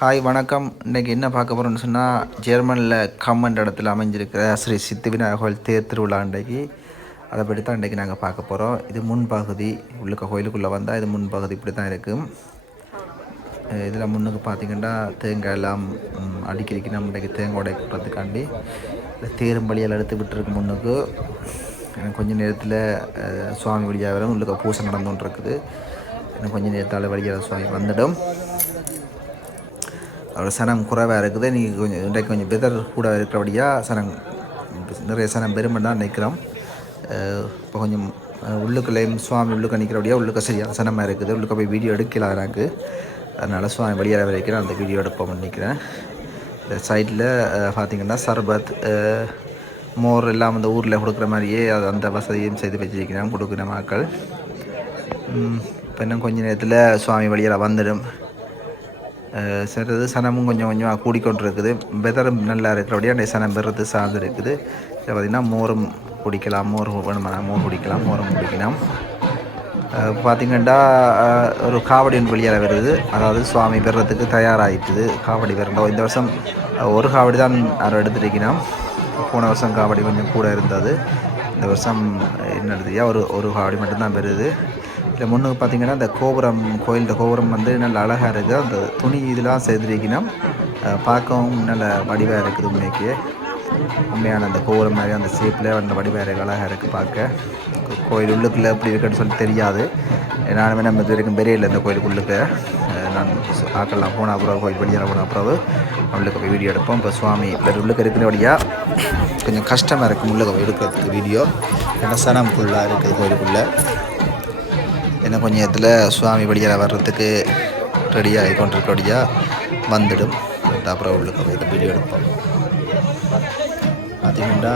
Hi வணக்கம். இன்றைக்கி என்ன பார்க்க போகிறோம்னு சொன்னால் ஜெர்மனில் கம்மன் இடத்துல அமைஞ்சிருக்கிற ஸ்ரீ சித்து விநாயகர் கோயில் தேர் திருவிழா இன்றைக்கி அதை பற்றி தான் இன்றைக்கி நாங்கள் பார்க்க போகிறோம் இது முன்பகுதி உள்ளுக்க கோயிலுக்குள்ளே வந்தால் இது முன்பகுதி இப்படி தான் இருக்கும் இதில் முன்னுக்கு பார்த்தீங்கன்னா தேங்காய் எல்லாம் அடிக்கடிக்கு நம்ம இன்றைக்கி தேங்காய் உடைக்கிறதுக்காண்டி. தேரும் பலியால் எடுத்து விட்டுருக்கு முன்னுக்கு. இன்னும் கொஞ்ச நேரத்தில் சுவாமி வழியாக வரும். உள்ளுக்க பூசை நடந்துகிட்டு இருக்குது. இன்னும் கொஞ்ச நேரத்தால் வழியாக சுவாமி வந்துடும். அதோட சனம் குறைவாக இருக்குது. நீங்கள் கொஞ்சம் இன்றைக்கு கொஞ்சம் பெதர் கூட இருக்கிறபடியாக சனம் நிறைய சனம் பெருமை தான் நிற்கிறோம் இப்போ கொஞ்சம் உள்ளுக்குள்ளேயும் சுவாமி உள்ளுக்க நிற்கிறபடியாக உள்ளுக்க சரியாக சனமாக இருக்குது. உள்ளுக்க போய் வீடியோ எடுக்கல எனக்கு. அதனால் சுவாமி வெளியாக வரைக்கும் அந்த வீடியோ எடுப்போம்னு நினைக்கிறேன். இந்த சைடில் சர்பத் மோர் எல்லாம் அந்த ஊரில் கொடுக்குற மாதிரியே அது அந்த வசதியும் செய்து வச்சிருக்கிறேன் கொடுக்குற மக்கள். இப்போ இன்னும் கொஞ்ச நேரத்தில் சுவாமி வழியில் வந்துடும். சிறது சனமும் கொஞ்சம் கொஞ்சமாக கூடிக்கொண்டிருக்குது. வெதரும் நல்லா இருக்கிறபடியாக அந்த சனம் வெறுத்து சார்ந்து இருக்குது இதில் பார்த்திங்கன்னா மோரும் குடிக்கலாம். மோர் வேணுமானா மோர் குடிக்கலாம். மோரும் குடிக்கலாம். பார்த்திங்கன்னா ஒரு காவடியின் வெளியாக வருது. அதாவது சுவாமி பெறத்துக்கு தயாராகிட்டுது காவடி பெறணும் இந்த வருஷம் ஒரு காவடி தான் அவர் எடுத்துருக்கணும் போன வருஷம் காவடி கொஞ்சம் கூட இருந்தது. இந்த வருஷம் என்ன எடுத்துக்கியா ஒரு ஒரு காவடி மட்டும்தான் பெறுது இதில் முன்னுக்கு பார்த்தீங்கன்னா இந்த கோபுரம் கோயிலோட கோபுரம் வந்து நல்ல அழகாக இருக்குது அந்த துணி இதெல்லாம் செய்திருக்கணும் பார்க்கவும் நல்ல வடிவாக இருக்குது உண்மைக்கு உண்மையான அந்த கோபுரம் மாதிரி அந்த ஷேப்பில் அந்த வடிவாக இருக்குது அழகாக இருக்குது பார்க்க. கோயில் உள்ளுக்குள்ளே எப்படி இருக்குன்னு சொல்லி தெரியாது. நானுமே நம்ம இது வரைக்கும் பெரிய இல்லை இந்த கோயிலுக்குள்ளுக்கு நான் சு- ஆக்கெல்லாம் போன அப்புறம் கோயில் வெளியில் போன அப்புறம் உள்ளுக்கு போய் வீடியோ எடுப்போம். இப்போ சுவாமி இப்போ உள்ளுக்கு இருக்கிறபடியாக கொஞ்சம் கஷ்டமாக இருக்கும் உள்ளுக்கு எடுக்கிறதுக்கு வீடியோ ஏன்னா சனம் ஃபுல்லாக இருக்குது கோயிலுக்குள்ளே. இன்னும் கொஞ்சம் நேரத்தில் சுவாமி வழியில் வர்றதுக்கு ரெடியாகி ஆகி கொண்டிருக்கபடியாக வந்துடும் அப்புறம் உள்ளுக்கு போய் இந்த வீடியோ எடுப்போம். பார்த்தீங்கன்னா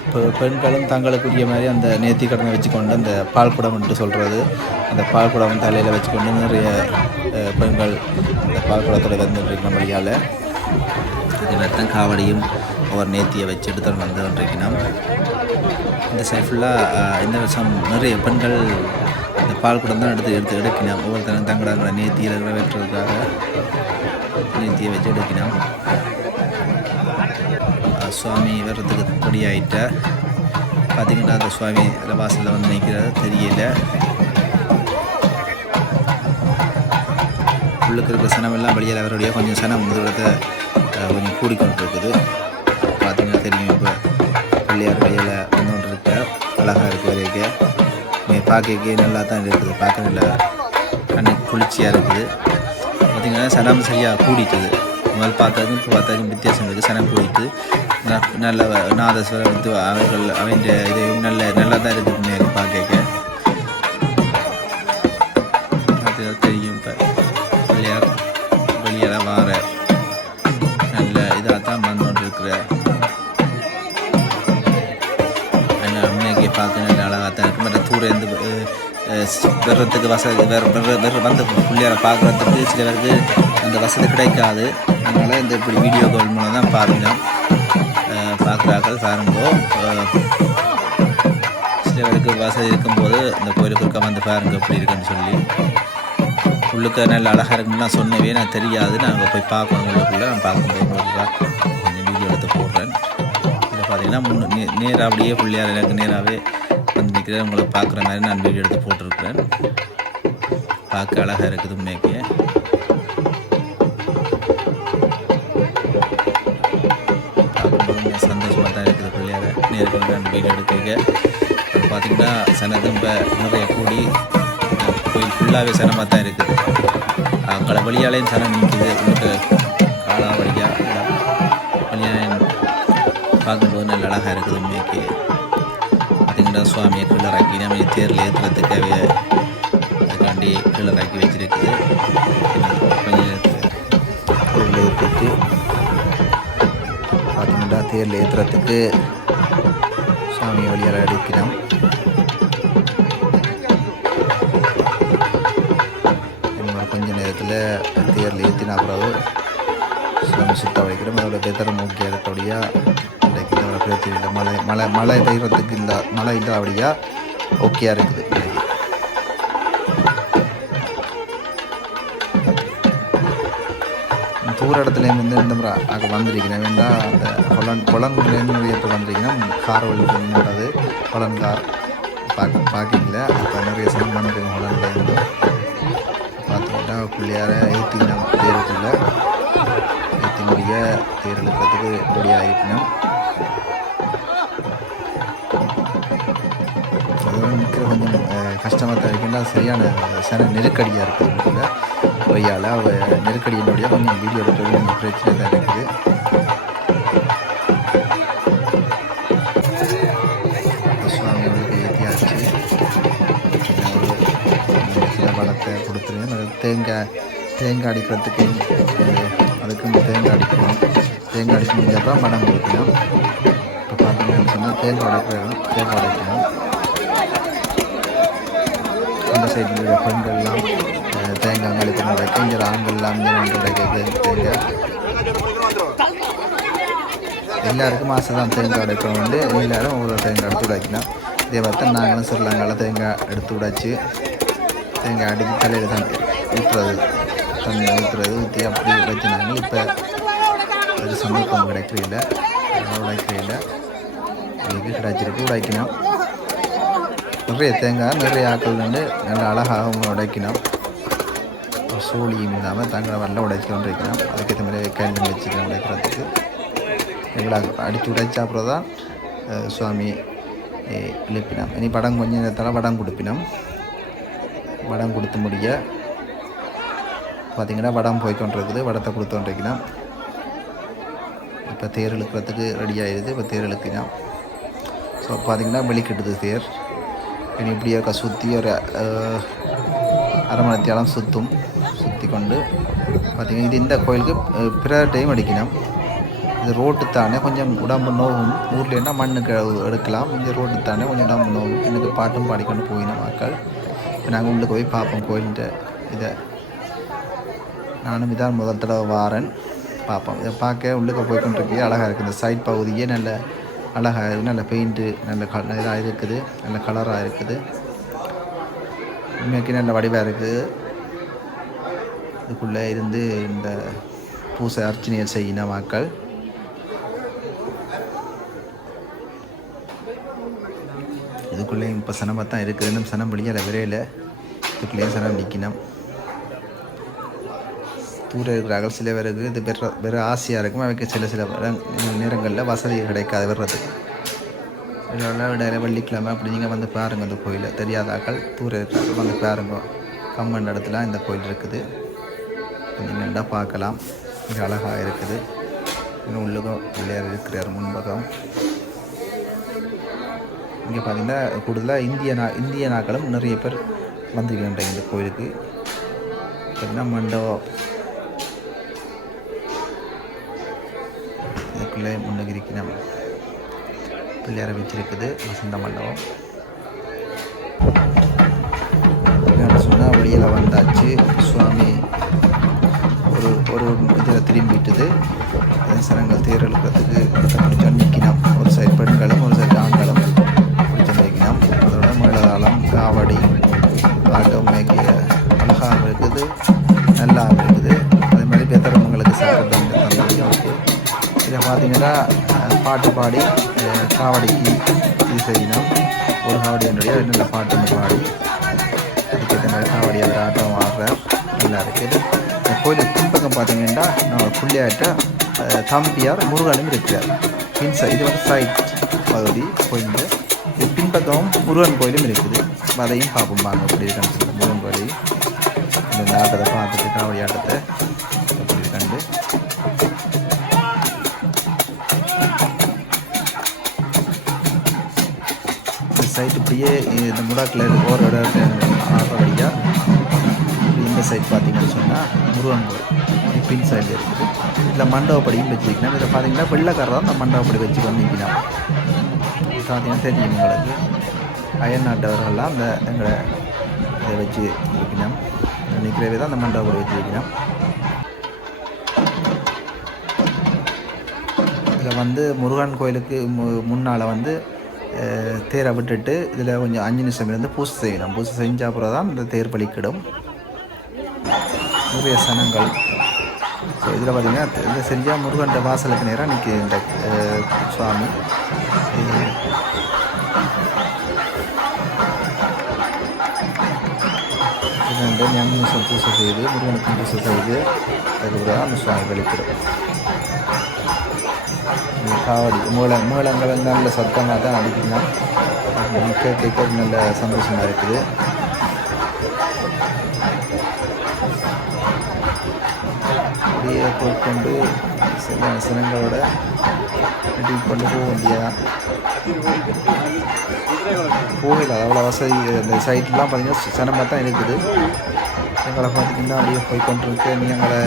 இப்போ பெண்களும் தங்களுக்குரிய மாதிரி அந்த நேர்த்தி கடனை வச்சுக்கொண்டு அந்த பால் குடம்ன்ட்டு சொல்கிறது அந்த பால் குடம் தலையில் வச்சுக்கொண்டு நிறைய பெண்கள் அந்த பால் குடத்தோட வந்துட்டுருக்கணும் வழியால் இது ரத்தம் காவடியும் ஒவ்வொரு நேர்த்தியை வச்சு எடுத்துகிட்டு வந்து கொண்டிருக்கணும் இந்த சைட் ஃபுல்லாக இந்த வருஷம் நிறைய பெண்கள் இந்த பால் குடம் தான் எடுத்து எடுத்து எடுக்கணும் ஒவ்வொருத்தரும் தங்கடாங்க நேத்தியில் இருக்கிற வெட்டுறதுக்காக நேர்த்தியை வச்சு எடுக்கணும் சுவாமி வர்றதுக்கு ரெடி ஆகிட்ட பார்த்தீங்கன்னா அந்த சுவாமி அந்த வாசலில் வந்து நிற்கிறது தெரியல. உள்ளுக்கு இருக்கிற சனம் எல்லாம் வெளியில் வரக்கூடிய கொஞ்சம் சனம் முதலத்தை கொஞ்சம் கூடிக்கொண்டு இருக்குது நீங்கள் பார்க்க நல்லா தான் இருக்குது. பார்க்க நல்லா கண்ணுக்கு குளிர்ச்சியாக இருக்குது. பார்த்திங்கன்னா சனம் சரியாக கூடிட்டுது முதல் பார்த்ததுக்கும் இப்போ பார்த்ததுக்கும் வித்தியாசம் இருக்குது. சனம் கூடிட்டு ந- நல்ல நாதஸ்வரம் வந்து அவர்கள் அவன் இதையும் நல்ல நல்லா தான் இருக்குது பார்க்க தெரியும். வர்றதுக்கு வசதி வேறு வேறு வேறு வந்து பிள்ளையாரை பார்க்குறதுக்கு சில பேருக்கு அந்த வசதி கிடைக்காது. அதனால் இந்த இப்படி வீடியோ கால் மூலம் தான் பாருங்க பார்க்குறாக்கள் பாருங்கோ. சில பேருக்கு வசதி இருக்கும்போது இந்த கோயிலுக்கு இருக்க வந்து பாருங்க எப்படி இருக்குன்னு சொல்லி. உள்ளுக்க நல்ல அழகாக இருக்குன்னு நான் சொன்னவே நான் தெரியாது. நான் அங்கே போய் பார்க்கணும் உள்ளுக்குள்ளே. நான் பார்க்கும்போது உங்களுக்கு தான் கொஞ்சம் வீடியோ எடுத்து போடுறேன். இதில் பார்த்தீங்கன்னா முன்னே நேராக அப்படியே பிள்ளையார் எனக்கு நேராகவே நிற்கிறேன் உங்களை பார்க்குற மாதிரி நான் வீடியோ எடுத்து போட்டிருக்கிறேன். பார்க்க அழகாக இருக்குது உண்மைக்கு பார்க்கும்போது ரொம்ப சந்தோஷமாக தான் இருக்குது பிள்ளையார. நேருக்கு நான் வீடியோ எடுக்க அது பார்த்தீங்கன்னா இப்போ நிறைய கூடி கோயில் ஃபுல்லாகவே சனமாக தான் இருக்குது. அங்கே வழியாலையும் சனம் நிற்குது உங்களுக்கு காலா வழியாக வழியாக பார்க்கும்போது நல்ல அழகாக இருக்குது உண்மைக்கு சுவாமியை கீழே இறக்கி நம்ம தேரில் ஏற்றுறதுக்காக அதுக்காண்டி கீழே இறக்கி வச்சிருக்குது கொஞ்சம் ஏற்றிட்டு பார்த்தீங்கன்னா தேரில் ஏற்றுறதுக்கு சுவாமி வழியால் அடிக்கிறோம் இன்னும் கொஞ்ச நேரத்தில் தேரில் ஏற்றினா பிறகு சுவாமி சுத்த வைக்கிறோம். அதோட பெத்தர மூக்கி இருக்கக்கூடிய இருக்கிறது தெரியல மழை மழை மழை பெய்யறதுக்கு இல்லை மழை இல்லாதபடியாக ஓகேயா இருக்குது தூர இடத்துலேருந்து வந்து இந்த முறை அங்கே வந்திருக்கிறேன் வேண்டாம் அந்த கொலன் கொலங்குலேருந்து நிறைய வந்திருக்கிறேன் கார் வழிபடுறது கொலன் கார் பார்க்க பார்க்கிங்கள அப்போ நிறைய சனம் வந்துருக்கோம் கொலன்லேருந்து பார்த்துக்கிட்டா பிள்ளையார ஏற்றிக்கணும் தேருக்குள்ளே ஏற்றி முடிய தேர் இழுக்கிறதுக்கு ரெடி ஆகிக்கணும் கஷ்டமாக சரியான நெருக்கடியாக இருக்குது கூட கொய்யால் அவ நெருக்கடியினுடைய கொஞ்சம் வீடியோ எடுக்கிறது கொஞ்சம் பிரச்சனை தான் இருக்குது. சுவாமி ஏற்றியாச்சு சின்ன சில பழத்தை கொடுத்துருவேன் அது தேங்காய் தேங்காய் அடிக்கிறதுக்கு அதுக்கு தேங்காய் அடிக்கணும் தேங்காய் அடிக்க முடிஞ்சப்பறம் மடம் கொடுக்கணும் இப்போ பார்த்தீங்கன்னு சொன்னால் தேங்காய் உடைக்கணும் தேங்காய் உடைக்கணும் அந்த சைடில் பெண்கள்லாம் தேங்காய் அழுத்தணும் இங்கே ஆண்கள்லாம் இங்கே தேங்காய் எல்லாருக்கும் ஆசை தான் தேங்காய் உடைக்கணும் வந்து எல்லாரும் ஒவ்வொரு தேங்காய் எடுத்து உடைக்கலாம் இதே பார்த்து நாங்களும் சிறிலங்கால தேங்காய் எடுத்து உடைச்சி தேங்காய் அடித்து தலையில் தான் ஊற்றுறது தண்ணி ஊற்றுறது ஊற்றி அப்படி உடைச்சினாங்க இப்போ அது சந்தர்ப்பம் கிடைக்கிறதில்ல உடைக்கிறதில்ல இதுக்கு கிடைச்சிருக்கு? உடைக்கணும். நிறைய தேங்காய் நிறைய ஆக்கள் வந்து நல்ல அழகாகவும் உடைக்கணும். சூழியும் இல்லாமல் தங்களை வரல உடைச்சு கொண்டு வைக்கணும் அதுக்கேற்ற மாதிரி கேள்வி வச்சுக்கலாம் உடைக்கிறதுக்கு. எவ்வளோ அடித்து உடைச்ச அப்புறம் தான் சுவாமி எழுப்பினோம் இனி படம் கொஞ்சம் நேரத்தில் படம் கொடுப்பினோம். படம் கொடுத்து முடிய பார்த்தீங்கன்னா வடம் போய் கொண்டிருக்குது வடத்தை கொடுத்து கொண்டிருக்கணும். இப்போ தேர் இழுக்கிறதுக்கு ரெடி ஆயிடுது இப்போ தேர் இழுக்கணும் ஸோ பார்த்தீங்கன்னா வெளிக்கிட்டுது தேர். இனி இப்படியே சுற்றி ஒரு அரை மணி சுற்றும் சுற்றி கொண்டு பார்த்தீங்கன்னா இது இந்த கோயிலுக்கு பிற டைம் அடிக்கணும் இது ரோட்டு தானே கொஞ்சம் உடம்பு நோவும் ஊர்லேன்னா மண்ணுக்கு எடுக்கலாம் இந்த ரோட்டு தானே கொஞ்சம் உடம்பு நோவும் எனக்கு பாட்டும் பாடிக்கொண்டு போயினோம் மக்கள் இப்போ நாங்கள் உள்ளுக்கு போய் பார்ப்போம் கோயில்கிட்ட இதை நானும் இதான் முதல் தடவை வாரன் பார்ப்போம் இதை பார்க்க உள்ளுக்க போய்கொண்டிருக்கே அழகாக இருக்குது இந்த சைட் பகுதியே நல்ல அழகாக இருக்குது. நல்ல பெயிண்ட்டு நல்ல க இதாக இருக்குது. நல்ல கலராக இருக்குது. உண்மைக்கு நல்ல வடிவாக இருக்குது. இதுக்குள்ளே இருந்து இந்த பூசை அர்ச்சனையை செய்யின மக்கள். இதுக்குள்ளேயும் இப்போ சனமாக தான் இருக்குது. இன்னும் சனம் முடியலை விரையில். இதுக்குள்ளேயும் சனம் நிற்கணும் தூர இருக்கிறார்கள். சில பேருக்கு இது பெற வெற ஆசையாக இருக்கும். அவைக்கு சில சில நேரங்களில் வசதி கிடைக்காது. வர்றதுக்கு இதெல்லாம் வெள்ளிக்கிழமை அப்படி நீங்கள் வந்து பாருங்கள் இந்த கோயிலை. தெரியாதாக்கள் தூர இருக்கிறார்கள். வந்து பாருங்க. கம்மன் இடத்துல இந்த கோயில் இருக்குது. நீங்கள் பார்க்கலாம். இது அழகாக இருக்குது. இன்னும் உள்ளுக்கும் பிள்ளையார் இருக்கிறார் முன்பகம். இங்கே பார்த்தீங்கன்னா கூடுதலாக இந்திய நா இந்திய நாக்களும் நிறைய பேர் வந்திருக்கின்றேன் இந்த கோயிலுக்கு. பார்த்தீங்கன்னா மண்டபம்? இதுக்குள்ளே முன்னகிரிக்கு நம்ம பிள்ளையாரை வச்சிருக்குது வசந்த மண்டபம். சொன்னால் வழியில் வந்தாச்சு. சுவாமி ஒரு ஒரு இதில் திரும்பிட்டுது. பாட்டு பாடி காவடிக்கு இது செய்யணும். ஒரு காவடி என்னுடைய நல்ல பாட்டு வந்து பாடி. அதுக்கேற்ற மாதிரி காவடி அந்த ஆட்டம் ஆடுறார் நல்லா இருக்குது இந்த கோயிலுக்கு பின்பக்கம் பார்த்தீங்கன்னா நம்ம பிள்ளையாட்ட தம்பியார் முருகனும் இருக்கிறார். பின் இது வந்து சைட் பகுதி கோயில் பின்பக்கம் முருகன் கோயிலும் இருக்குது. அதையும் பார்ப்போம். பாருங்க அப்படி இருக்கான்னு சொல்லி முருகன் கோயில். இந்த ஆட்டத்தை பார்த்துட்டு காவடி ஆட்டத்தை சைட் இப்படியே இந்த முடாக்கில் ஒரு இடம் ஆக வழியாக இந்த சைட் பார்த்தீங்கன்னு சொன்னால் முருகன் கோயில் பின் சைடில் இருக்குது. இதில் மண்டபப்படியும் வச்சுருக்கணும் இதில் பார்த்தீங்கன்னா வெள்ளக்காரர் தான் அந்த மண்டபப்படி வச்சு வந்திருக்கணும் பார்த்தீங்கன்னா தெரியும் உங்களுக்கு. அயல் நாட்டவர்கள்லாம் அந்த எங்களை இதை வச்சு இருக்கணும் நிற்கிறவே தான் அந்த மண்டபப்படி வச்சுருக்கணும் இதில் வந்து முருகன் கோயிலுக்கு மு முன்னால் வந்து தேரை விட்டுட்டு இதில் கொஞ்சம் அஞ்சு நிமிஷம் இருந்து பூசை செய்யணும். பூசை செஞ்ச அப்புறம் தான் இந்த தேர் பலிக்கிடும். நிறைய சனங்கள். ஸோ இதில் பார்த்தீங்கன்னா இந்த செஞ்சால் முருகன் வாசலுக்கு நேராக நிற்கிது இந்த சுவாமி. இது- பூசை செய்து முருகனுக்கும் பூசை செய்து அதுக்கப்புறம் அந்த சுவாமி வெளிப்படும் இந்த காவடி மூல மூலங்கள் நல்ல சத்தமாக தான் அடிக்கலாம் கேட்டு நல்ல சந்தோஷமாக இருக்குது. அப்படியே போய்க்கொண்டு சில சினங்களோட வீட்டுக்கு கொண்டு போக வேண்டியதான் போகல. அவ்வளோ வசதி இந்த சைட்லாம் பார்த்தீங்கன்னா சினமாக தான் இருக்குது. எங்களை பார்த்தீங்கன்னா அப்படியே போய் கொண்டிருக்கு நீ எங்களை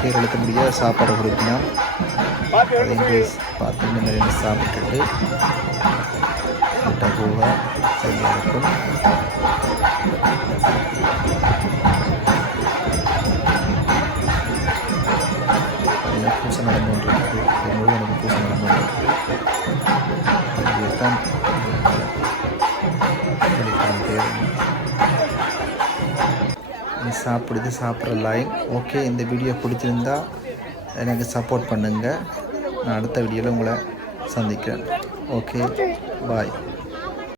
பேர் எழுத்த முடியாது சாப்பாடு கொடுப்பீங்க பார்த்து இந்த மாதிரி சாப்பிட்டுட்டு கிட்ட போக சரியாக இருக்கும். பூசை நடந்து கொண்டிருக்கு முருகனுக்கு பூசை நடந்து கொண்டிருக்கு இதுதான் நீ சாப்பிடுது சாப்பிட்ற லைன் ஓகே இந்த வீடியோ பிடிச்சிருந்தா எனக்கு சப்போர்ட் பண்ணுங்கள் நான் அடுத்த வீடியோவில் உங்களை சந்திக்கிறேன் ஓகே பாய்